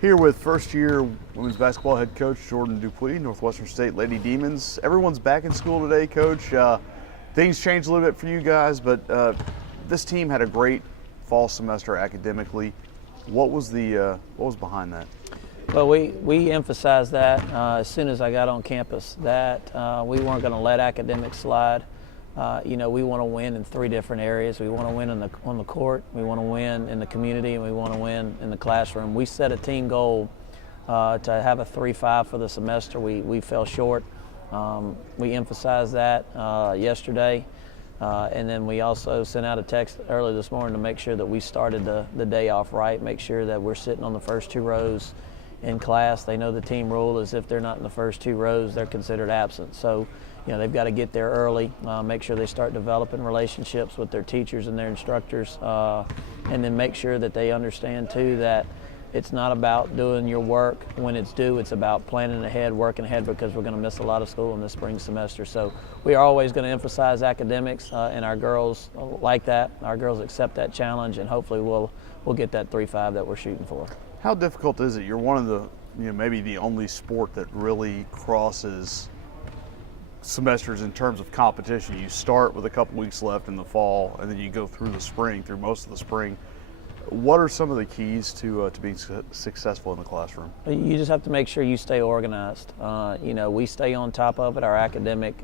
Here with first-year women's basketball head coach Jordan Dupuy, Northwestern State Lady Demons. Everyone's back in school today, Coach. Things changed a little bit for you guys, but this team had a great fall semester academically. What was behind that? Well, we emphasized that as soon as I got on campus, that we weren't going to let academics slide. We want to win in three different areas. We want to win on the court, we want to win in the community, and we want to win in the classroom. We set a team goal to have a 3.5 for the semester. We fell short. We emphasized that yesterday. And then we also sent out a text early this morning to make sure that we started the day off right, make sure that we're sitting on the first two rows in class. They know the team rule is if they're not in the first two rows, they're considered absent. So, they've got to get there early, make sure they start developing relationships with their teachers and their instructors, and then make sure that they understand, too, that it's not about doing your work when it's due. It's about planning ahead, working ahead, because we're going to miss a lot of school in this spring semester. So we are always going to emphasize academics, and our girls like that. Our girls accept that challenge, and hopefully we'll get that 3.5 that we're shooting for. How difficult is it? You're one of the, maybe the only sport that really crosses semesters in terms of competition. You start with a couple weeks left in the fall, and then you go through the spring, through most of the spring. What are some of the keys to being successful in the classroom? You just have to make sure you stay organized. We stay on top of it. Our academic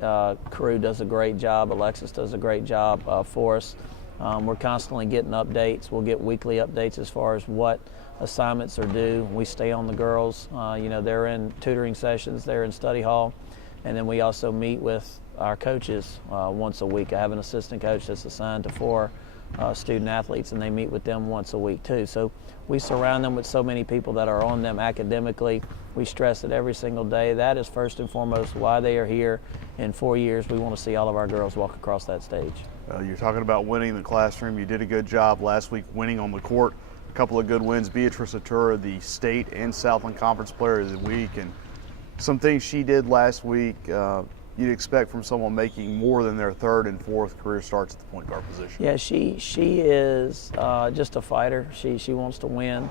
crew does a great job. Alexis does a great job for us. We're constantly getting updates. We'll get weekly updates as far as what assignments are due. We stay on the girls. They're in tutoring sessions. They're in study hall. And then we also meet with our coaches once a week. I have an assistant coach that's assigned to 4 student athletes, and they meet with them once a week too. So we surround them with so many people that are on them academically. We stress it every single day. That is first and foremost why they are here. In 4 years, we want to see all of our girls walk across that stage. You're talking about winning in the classroom. You did a good job last week winning on the court. A couple of good wins. Beatrice Atura, the state and Southland Conference Player of the Week, and some things she did last week you'd expect from someone making more than their third and fourth career starts at the point guard position. Yeah, she is just a fighter. She wants to win.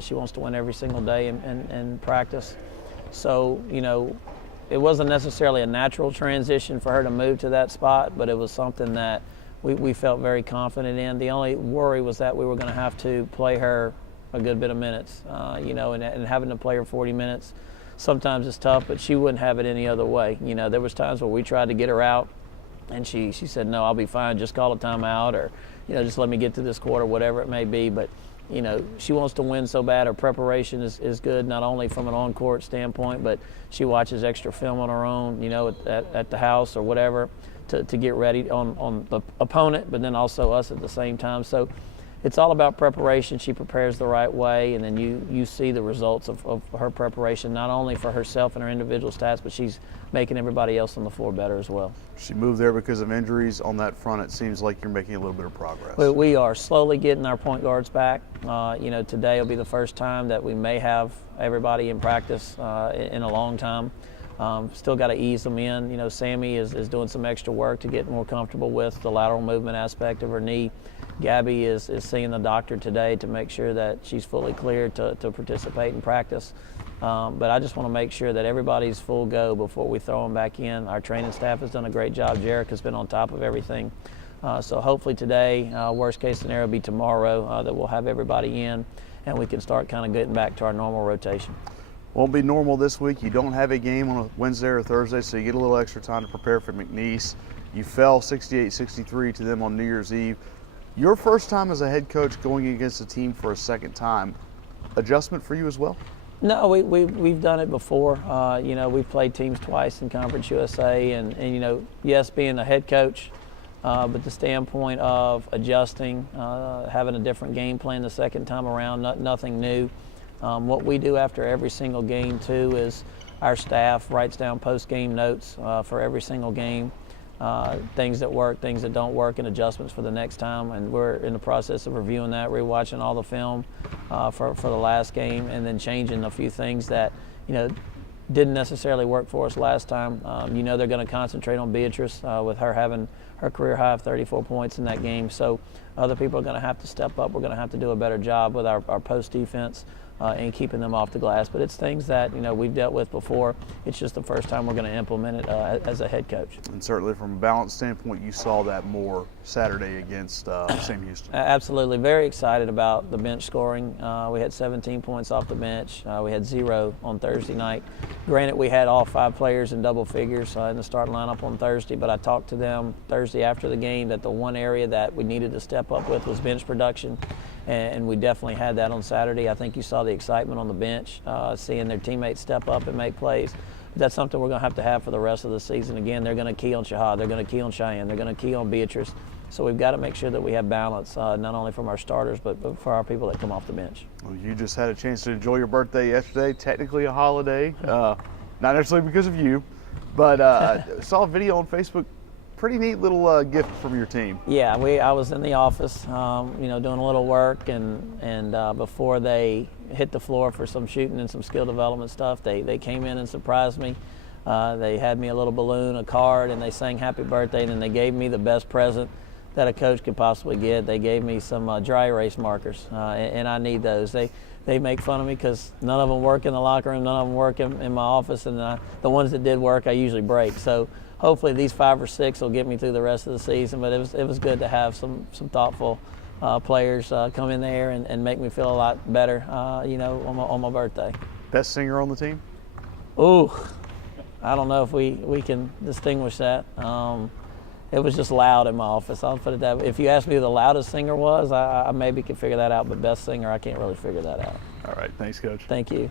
She wants to win every single day in practice. So, it wasn't necessarily a natural transition for her to move to that spot, but it was something that we felt very confident in. The only worry was that we were going to have to play her a good bit of minutes, and having to play her 40 minutes. Sometimes it's tough, but she wouldn't have it any other way. There was times where we tried to get her out, and she said, no, I'll be fine, just call a timeout, or, just let me get through this quarter, whatever it may be. But, she wants to win so bad. Her preparation is good, not only from an on-court standpoint, but she watches extra film on her own, at the house or whatever to get ready on the opponent, but then also us at the same time. So it's all about preparation. She prepares the right way, and then you see the results of her preparation, not only for herself and her individual stats, but she's making everybody else on the floor better as well. She moved there because of injuries. On that front, it seems like you're making a little bit of progress. We are slowly getting our point guards back. Today will be the first time that we may have everybody in practice in a long time. Still got to ease them in. Sammy is doing some extra work to get more comfortable with the lateral movement aspect of her knee. Gabby is seeing the doctor today to make sure that she's fully cleared to participate in practice. But I just want to make sure that everybody's full go before we throw them back in. Our training staff has done a great job. Jarek has been on top of everything. So hopefully today, worst case scenario will be tomorrow, that we'll have everybody in and we can start kind of getting back to our normal rotation. Won't be normal this week. You don't have a game on a Wednesday or Thursday, so you get a little extra time to prepare for McNeese. You fell 68-63 to them on New Year's Eve. Your first time as a head coach going against a team for a second time, adjustment for you as well? No, we've done it before. We've played teams twice in Conference USA, and yes, being a head coach, but the standpoint of adjusting, having a different game plan the second time around, nothing new. What we do after every single game, too, is our staff writes down post-game notes for every single game. Things that work, things that don't work, and adjustments for the next time. And we're in the process of reviewing that, rewatching all the film for the last game, and then changing a few things that didn't necessarily work for us last time. They're going to concentrate on Beatrice with her having her career high of 34 points in that game. So other people are going to have to step up. We're going to have to do a better job with our post defense. and keeping them off the glass. But it's things that we've dealt with before. It's just the first time we're going to implement it as a head coach. And certainly from a balance standpoint, you saw that more Saturday against Sam Houston. Absolutely. Very excited about the bench scoring. We had 17 points off the bench. We had 0 on Thursday night. Granted, we had all 5 players in double figures in the starting lineup on Thursday, but I talked to them Thursday after the game that the one area that we needed to step up with was bench production, and we definitely had that on Saturday. I think you saw the excitement on the bench, seeing their teammates step up and make plays. That's something we're going to have for the rest of the season. Again, they're going to key on Shahad, they're going to key on Cheyenne, they're going to key on Beatrice. So we've got to make sure that we have balance, not only from our starters, but for our people that come off the bench. Well, you just had a chance to enjoy your birthday yesterday, technically a holiday, not necessarily because of you, but I saw a video on Facebook. Pretty neat little gift from your team. Yeah, I was in the office, doing a little work, and before they hit the floor for some shooting and some skill development stuff, they came in and surprised me. They had me a little balloon, a card, and they sang happy birthday, and then they gave me the best present that a coach could possibly get. They gave me some dry erase markers, and I need those. They make fun of me because none of them work in the locker room, none of them work in my office, and the ones that did work I usually break. So hopefully these 5 or 6 will get me through the rest of the season, but it was good to have some thoughtful players come in there and make me feel a lot better, on my birthday. Best singer on the team? Ooh, I don't know if we can distinguish that. It was just loud in my office. I'll put it that way. If you asked me who the loudest singer was, I maybe could figure that out, but best singer, I can't really figure that out. All right, thanks, Coach. Thank you.